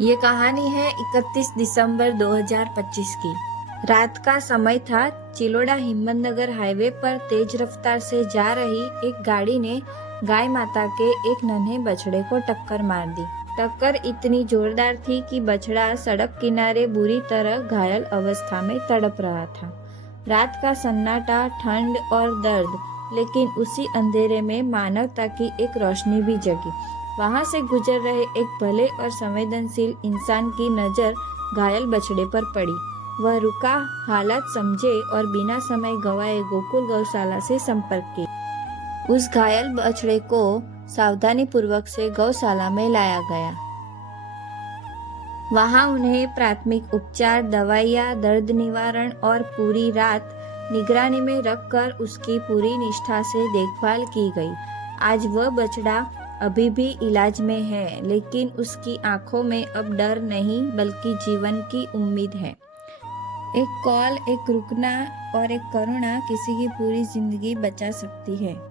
ये कहानी है 31 दिसंबर 2025 की। रात का समय था। चिलोड़ा हिम्मतनगर हाईवे पर तेज रफ्तार से जा रही एक गाड़ी ने गाय माता के एक नन्हे बछड़े को टक्कर मार दी। टक्कर इतनी जोरदार थी कि बछड़ा सड़क किनारे बुरी तरह घायल अवस्था में तड़प रहा था। रात का सन्नाटा, ठंड और दर्द, लेकिन उसी अंधेरे में मानवता की एक रोशनी भी जगी। वहां से गुजर रहे एक भले और संवेदनशील इंसान की नजर घायल बछड़े पर पड़ी। वह रुका, हालात समझे और बिना समय गंवाए गोकुल गौशाला से संपर्क किया। उस घायल बछड़े को सावधानी पूर्वक से गौशाला में लाया गया। वहां उन्हें प्राथमिक उपचार, दवाइयाँ, दर्द निवारण और पूरी रात निगरानी में रखकर उसकी पूरी निष्ठा से देखभाल की गई। आज वह बछड़ा अभी भी इलाज में है, लेकिन उसकी आंखों में अब डर नहीं बल्कि जीवन की उम्मीद है। एक कॉल, एक रुकना और एक करुणा किसी की पूरी जिंदगी बचा सकती है।